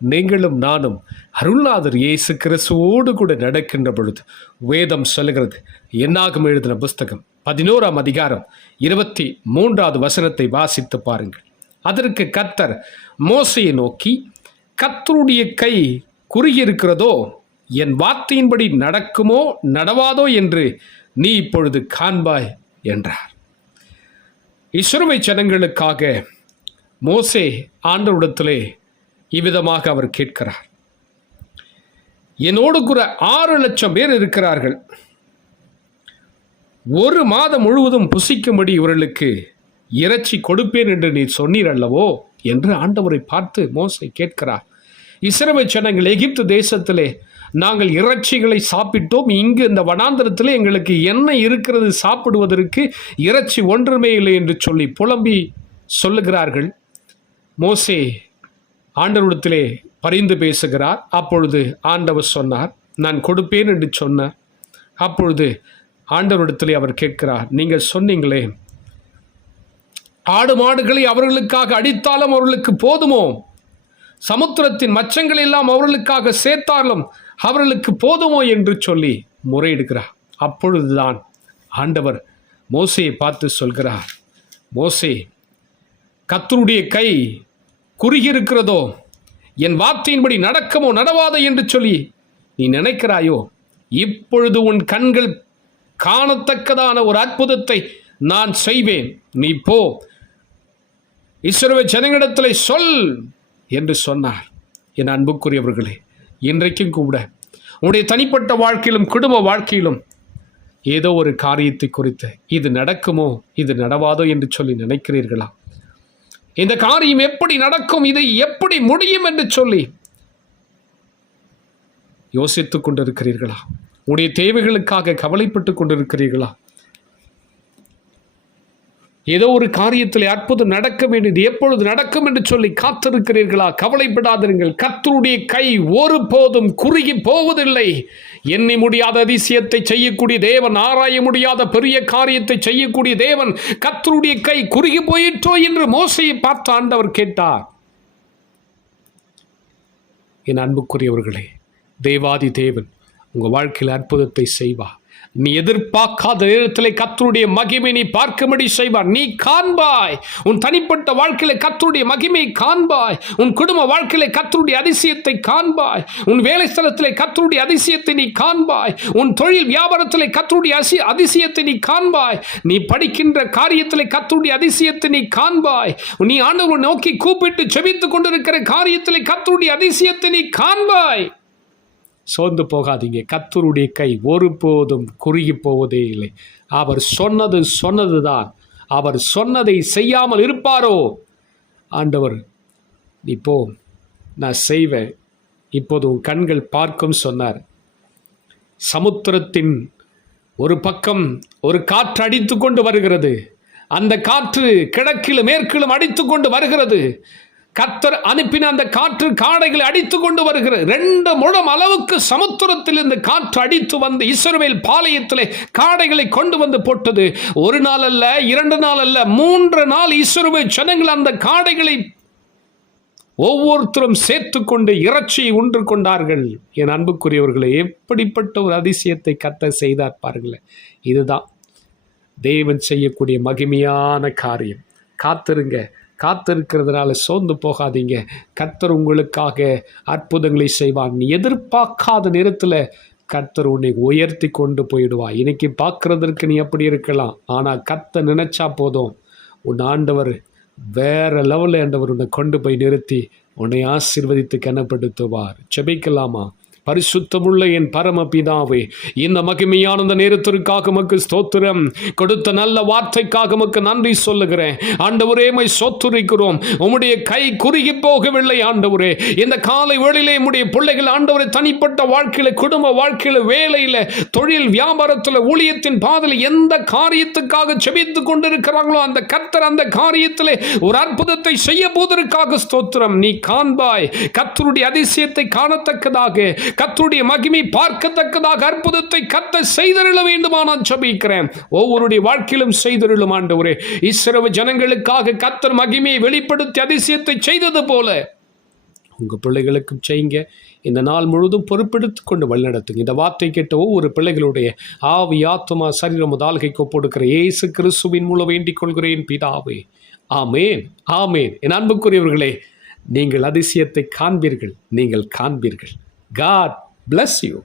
நீங்களும் நானும் அருள்நாதர் இயேசு கிறிஸ்துவோடு கூட நடக்கின்ற பொழுது வேதம் சொல்லுகிறது. என்னாகும் எழுதின புஸ்தகம்? பதினோராம் அதிகாரம் இருபத்தி மூன்றாவது வசனத்தை வாசித்து பாருங்கள். அதற்கு கத்தர் மோசையை நோக்கி கத்தருடைய கை குறுகியிருக்கிறதோ என் வார்த்தையின்படி நடக்குமோ நடவாதோ என்று நீ இப்பொழுது காண்பாய் என்றார். இஸ்ரவை ஜனங்களுக்காக மோசே ஆண்டவரிடத்திலே இவ்விதமாக அவர் கேட்கிறார். என்னோடு கூட ஆறு லட்சம் பேர் இருக்கிறார்கள். ஒரு மாதம் முழுவதும் புசிக்கும்படி இவர்களுக்கு இறைச்சி கொடுப்பேன் என்று நீ சொன்னீர் அல்லவோ? என்று ஆண்டவரை பார்த்து மோசை கேட்கிறார். இஸ்ரவை ஜனங்கள் எகிப்து தேசத்திலே நாங்கள் இறைச்சிகளை சாப்பிட்டோம். இங்கு இந்த வனாந்திரத்தில் எங்களுக்கு என்ன இருக்கிறது சாப்பிடுவதற்கு இறைச்சி ஒன்றுமே இல்லை என்று சொல்லி புலம்பி சொல்லுகிறார்கள். மோசே ஆண்டவரிடத்திலே பரிந்து பேசுகிறார். அப்பொழுது ஆண்டவர் சொன்னார் நான் கொடுப்பேன் என்று சொன்னார் அப்பொழுது ஆண்டவரிடத்திலே அவர் கேட்கிறார் நீங்கள் சொன்னீங்களே ஆடு மாடுகளை அவர்களுக்காக அடித்தாலும் அவர்களுக்கு போதுமோ? சமுத்திரத்தின் மச்சங்கள் எல்லாம் அவர்களுக்காக சேர்த்தாலும் அவர்களுக்கு போதுமோ? என்று சொல்லி முறையிடுகிறார். அப்பொழுதுதான் ஆண்டவர் மோசையை பார்த்து சொல்கிறார் மோசே கத்தருடைய கை குறுகியிருக்கிறதோ? என் வார்த்தையின்படி நடக்குமோ நடவாதோ என்று சொல்லி நீ நினைக்கிறாயோ? இப்பொழுது உன் கண்கள் காணத்தக்கதான ஒரு அற்புதத்தை நான் செய்வேன். நீ போ. இஸ்ரவே ஜனங்களிடத்தில் சொல் என்று சொன்னார். என் அன்புக்குரியவர்களே இன்றைக்கும் கூட உன்னுடைய தனிப்பட்ட வாழ்க்கையிலும் குடும்ப வாழ்க்கையிலும் ஏதோ ஒரு காரியத்தை குறித்து இது நடக்குமோ இது நடவாதோ என்று சொல்லி நினைக்கிறீர்களா? இந்த காரியம் எப்படி நடக்கும்? இது எப்படி முடியும் என்று சொல்லி யோசித்துக் கொண்டிருக்கிறீர்களா? உடைய தேவைகளுக்காக கவலைப்பட்டு கொண்டிருக்கிறீர்களா? ஏதோ ஒரு காரியத்தில் அற்புதம் நடக்க வேண்டியது எப்பொழுது நடக்கும் என்று சொல்லி காத்திருக்கிறீர்களா? கவலைப்படாதிருங்கள். கத்தருடைய கை ஒருபோதும் குறுகி போவதில்லை. எண்ணி முடியாத அதிசயத்தை செய்யக்கூடிய தேவன் ஆராய முடியாத பெரிய காரியத்தை செய்யக்கூடிய தேவன் கத்தருடைய கை குறுகி போயிற்றோ என்று மோசையை பார்த்து ஆண்டவர் கேட்டார். என் அன்புக்குரியவர்களே தேவாதி தேவன் உங்கள் வாழ்க்கையில் அற்புதத்தை செய்வார். நீ எதிர்பார்க்காத நேரத்தில் கத்தருடைய மகிமை நீ பார்க்கும்படி செய்வார். நீ காண்பாய். உன் தனிப்பட்ட வாழ்க்கையில கத்தருடைய மகிமை காண்பாய். உன் குடும்ப வாழ்க்கையில கத்தருடைய அதிசயத்தை காண்பாய். உன் வேலை ஸ்தலத்தில் கத்தருடைய அதிசயத்தை நீ காண்பாய். உன் தொழில் வியாபாரத்தில் கத்தருடைய அசி அதிசயத்தை நீ காண்பாய். நீ படிக்கின்ற காரியத்தில் கத்தருடைய அதிசயத்தை நீ காண்பாய். நீ ஆண்டவர் நோக்கி கூப்பிட்டு செபித்துக் கொண்டிருக்கிற காரியத்தில் கத்தருடைய அதிசயத்தை நீ காண்பாய். சோர்ந்து போகாதீங்க. கத்தருடைய கை ஒருபோதும் குறுகி போவதே இல்லை. அவர் சொன்னது சொன்னதுதான். அவர் சொன்னதை செய்யாமல் இருப்பாரோ? ஆண்டவர் இப்போ நான் செய்வேன். இப்போது உன் கண்கள் பார்க்கும் சொன்னார். சமுத்திரத்தின் ஒரு பக்கம் ஒரு காற்று அடித்து கொண்டு வருகிறது. அந்த காற்று கிழக்கிலும் மேற்கிலும் அடித்து கொண்டு வருகிறது. கத்தர் அனுப்பின அந்த காற்று காடைகளை அடித்து கொண்டு வருகிறது. ரெண்டு முழம் அளவுக்கு சமுத்திரத்தில் இந்த காற்று அடித்து வந்து இஸ்ரவேல் பாளையத்தில் காடைகளை கொண்டு வந்து போட்டது. ஒரு நாள் அல்ல இரண்டு நாள் அல்ல மூன்று நாள் இஸ்ரவேல் ஜனங்கள் அந்த காடைகளை ஒவ்வொருத்தரும் சேர்த்து கொண்டு இறைச்சியை உண்டு கொண்டார்கள். என் அன்புக்குரியவர்களை எப்படிப்பட்ட ஒரு அதிசயத்தை கத்த செய்தார் பாருங்களேன். இதுதான் தேவன் செய்யக்கூடிய மகிமையான காரியம். காத்திருங்க. காத்திருக்கிறதுனால சோர்ந்து போகாதீங்க. கர்த்தர் உங்களுக்காக அற்புதங்களை செய்வான் நீ எதிர்பார்க்காத நேரத்தில் கர்த்தர் உன்னை உயர்த்தி கொண்டு போயிடுவா இன்னைக்கு பார்க்குறதற்கு நீ எப்படி இருக்கலாம். ஆனால் கத்த நினைச்சா போதும். உன் ஆண்டவர் வேற லெவலில் ஆண்டவர் உன்னை கொண்டு போய் நிறுத்தி உன்னை ஆசீர்வதித்து கனப்படுத்துவார். செபிக்கலாமா பரிசுத்தமுள்ள என் பரமபிதாவே இந்த மகிமையான இந்த நேரத்திற்காக மக்கு ஸ்தோத்திரம். கொடுத்த நல்ல வார்த்தைக்காக மக்கு நன்றி சொல்லுகிறேன். ஆண்டவரே மை சொத்துரைக்கிறோம். உம்முடைய கை குறுகி போகவில்லை ஆண்டவரே. இந்த காலை வேளையிலே உம்முடைய பிள்ளைகள் ஆண்டவரை தனிப்பட்ட வாழ்க்கையில குடும்ப வாழ்க்கையில வேலையில தொழில் வியாபாரத்தில் ஊழியத்தின் பாதையில் எந்த காரியத்துக்காக செபித்து கொண்டிருக்கிறாங்களோ அந்த கர்த்தர் அந்த காரியத்தில் ஒரு அற்புதத்தை செய்ய போவதற்காக ஸ்தோத்திரம். நீ காண்பாய். கத்தருடைய அதிசயத்தை காணத்தக்கதாக கத்துடைய மகிமை பார்க்கத்தக்கதாக அற்புதத்தை கத்த செய்தருள வேண்டுமா நான் சபிக்கிறேன் ஒவ்வொருடைய வாழ்க்கையிலும் செய்தருளும் ஆண்டவரே. இஸ்ரவ ஜனங்களுக்காக கத்தர் மகிமையை வெளிப்படுத்தி அதிசயத்தை செய்தது போல உங்கள் பிள்ளைகளுக்கும் செய்யுங்க. இந்த நாள் முழுதும் பொறுப்பெடுத்து கொண்டு வழிநடத்துங்க இந்த வார்த்தை கேட்ட ஒவ்வொரு பிள்ளைகளுடைய ஆவி ஆத்மா சரீரம் தாழ்கைக்கு ஒப்படுக்கிற இயேசு கிறிஸ்துவின் மூலம் வேண்டிக் கொள்கிறேன் பிதாவே. ஆமேன் ஆமேன். என் அன்புக்குரியவர்களே நீங்கள் அதிசயத்தை காண்பீர்கள். நீங்கள் காண்பீர்கள். God bless you.